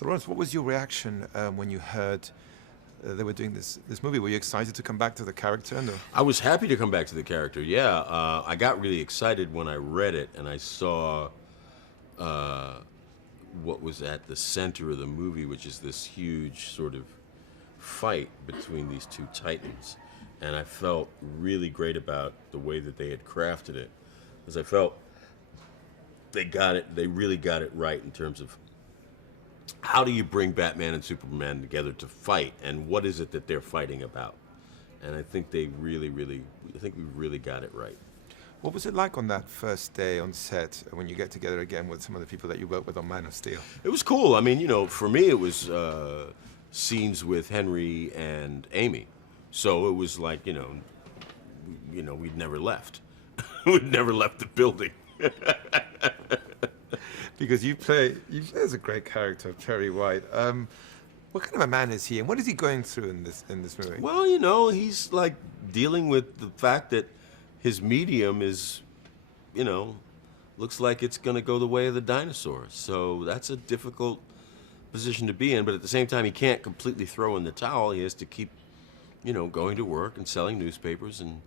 So, Lawrence, what was your reaction when you heard they were doing this movie? Were you excited to come back to the character? I was happy to come back to the character. Yeah, I got really excited when I read it and I saw what was at the center of the movie, which is this huge sort of fight between these two titans. And I felt really great about the way that they had crafted it, because I felt they really got it right in terms of how do you bring Batman and Superman together to fight, and what is it that they're fighting about? And I think we really got it right. What was it like on that first day on set when you get together again with some of the people that you worked with on Man of Steel? It was cool. I mean, for me, it was scenes with Henry and Amy, so it was like we'd never left. We'd never left the building. Because you play as a great character, Perry White. What kind of a man is he, and what is he going through in this movie? Well, he's like dealing with the fact that his medium is, looks like it's going to go the way of the dinosaurs. So that's a difficult position to be in. But at the same time, he can't completely throw in the towel. He has to keep, going to work and selling newspapers and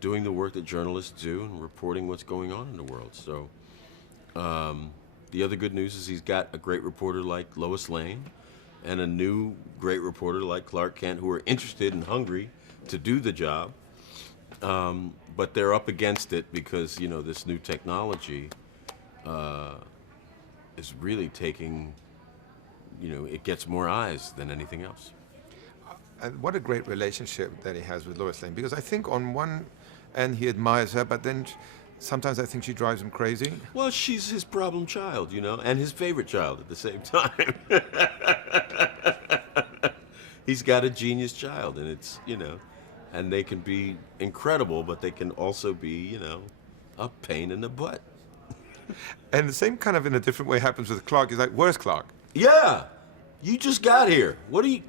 doing the work that journalists do and reporting what's going on in the world. So the other good news is he's got a great reporter like Lois Lane and a new great reporter like Clark Kent who are interested and hungry to do the job. But they're up against it because, this new technology is really taking, it gets more eyes than anything else. And what a great relationship that he has with Lois Lane, because I think on one end he admires her, but then sometimes I think she drives him crazy. Well, she's his problem child, and his favorite child at the same time. He's got a genius child, and it's, and they can be incredible, but they can also be, a pain in the butt. And the same kind of in a different way happens with Clark. He's like, where's Clark? Yeah, you just got here. Why do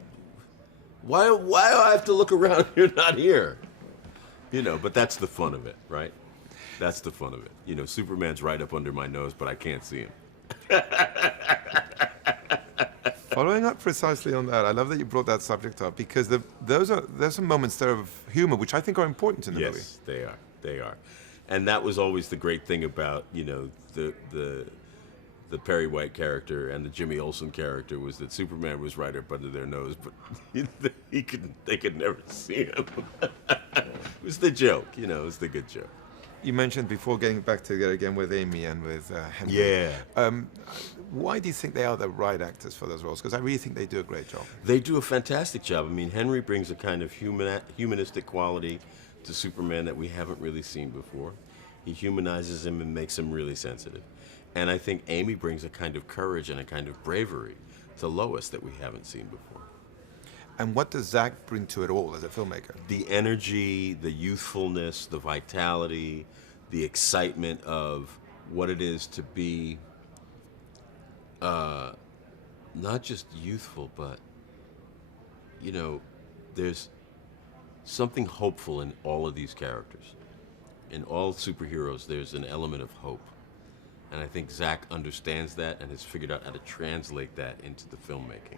I have to look around? You're not here. But that's the fun of it, right? That's the fun of it. Superman's right up under my nose, but I can't see him. Following up precisely on that, I love that you brought that subject up, because there's some moments there of humor which I think are important in the movie. Yes, they are. And that was always the great thing about, the Perry White character and the Jimmy Olsen character, was that Superman was right up under their nose, but they could never see him. It was the joke, it was the good joke. You mentioned before getting back together again with Amy and with Henry. Yeah. Why do you think they are the right actors for those roles? Because I really think they do a great job. They do a fantastic job. I mean, Henry brings a kind of humanistic quality to Superman that we haven't really seen before. He humanizes him and makes him really sensitive. And I think Amy brings a kind of courage and a kind of bravery to Lois that we haven't seen before. And what does Zach bring to it all as a filmmaker? The energy, the youthfulness, the vitality, the excitement of what it is to be not just youthful, but, there's something hopeful in all of these characters. In all superheroes, there's an element of hope. And I think Zach understands that and has figured out how to translate that into the filmmaking.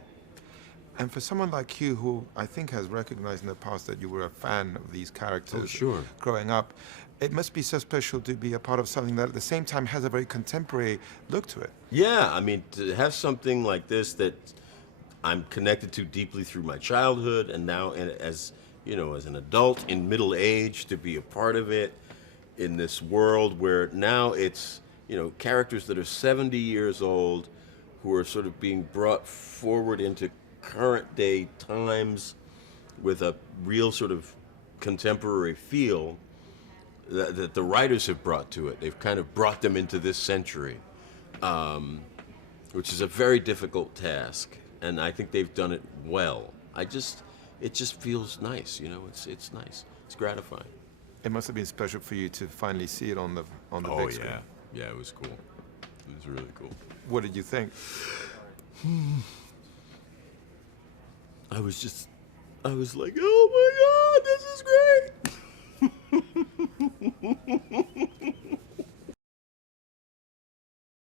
And for someone like you, who I think has recognized in the past that you were a fan of these characters growing up, it must be so special to be a part of something that at the same time has a very contemporary look to it. Yeah, I mean, to have something like this that I'm connected to deeply through my childhood, and now as an adult in middle age, to be a part of it in this world where now it's, characters that are 70 years old who are sort of being brought forward into current day times with a real sort of contemporary feel that the writers have brought to it. They've kind of brought them into this century, which is a very difficult task, and I think they've done it well. It just feels nice, it's nice. It's gratifying. It must have been special for you to finally see it on the big screen. Yeah, it was cool. It was really cool. What did you think? I was like, oh my God, this is great.